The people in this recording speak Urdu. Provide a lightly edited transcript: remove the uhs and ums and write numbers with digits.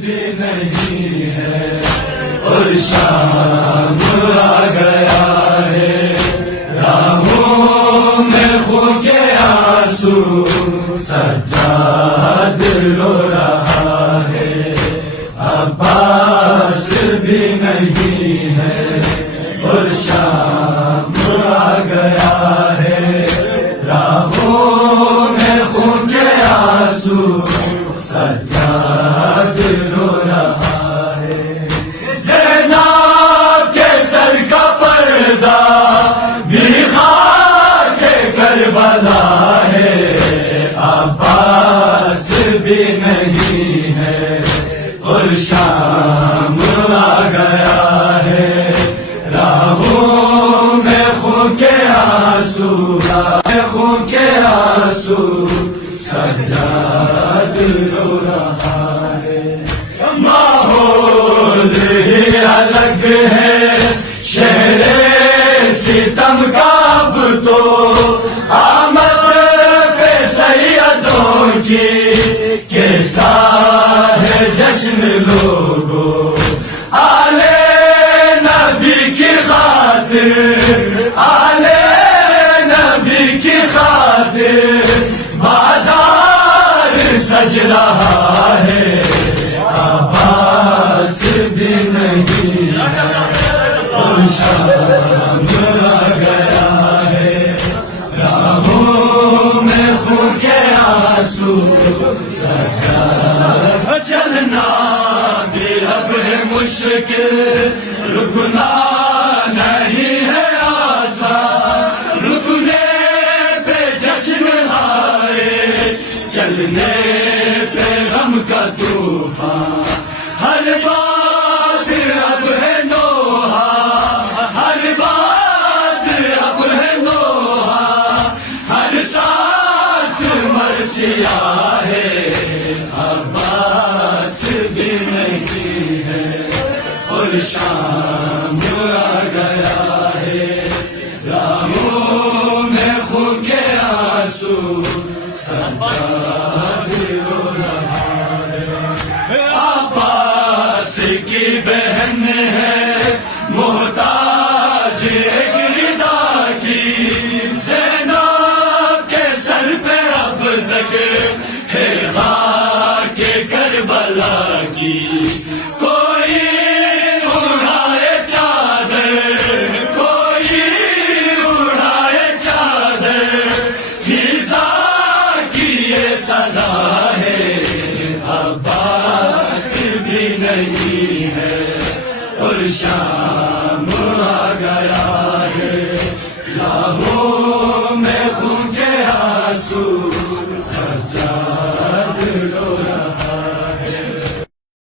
بھی نہیں ہے اور شام آ گیا ہے، راہوں میں خون کے آنسو سجاد رو رہا ہے، عباس بھی نہیں ہے اور شام آ گیا ہے، راہوں میں خون کے آنسو سجاد رو رہا ہے، زینب کے سر کا پردہ بھی خاک کربلا ہے، عباس بھی نہیں ہے اور شام آ گیا ہے، راہوں میں خون کے آنسو، خون کے آنسو سجاد رو رہا ہے، ماحول ہی الگ ہے شہر ستم کا، اب تو آمد پہ سیدوں کی کیسا ہے جشن لوگوں، آلے نبی کی خاطر، آلے نبی کی خاطر بازار سج رہا ہے، عباس بھی نہیں اور شام آ گیا ہے، راہوں میں خون کے آنسو سجاد، چلنا بھی اب ہے مشکل، رکنا نہیں ہے آسان، رکنے پہ جشن آئے، چلنے پہ غم کا طوفان، ہر بات اب ہے نوحہ، ہر بات اب ہے نوحہ، ہر سانس مرثیہ ہے، عباس بھی نہیں ہے اور شام آ گیا ہے، راہوں میں خون کے آنسو سجاد رو رہا ہے، عباس کی بہن ہے محتاج ایک ردا کی، زینب کے سر پہ اب تک ہے خاک کربلا کی، کوئی اڑائے چادر، کوئی اڑائے چادر، خزاں کی یہ صدا ہے، عباس بھی نہیں ہے اور شام آ گیا ہے، راہوں میں خون کے آنسو سجاد رو رہا ہے۔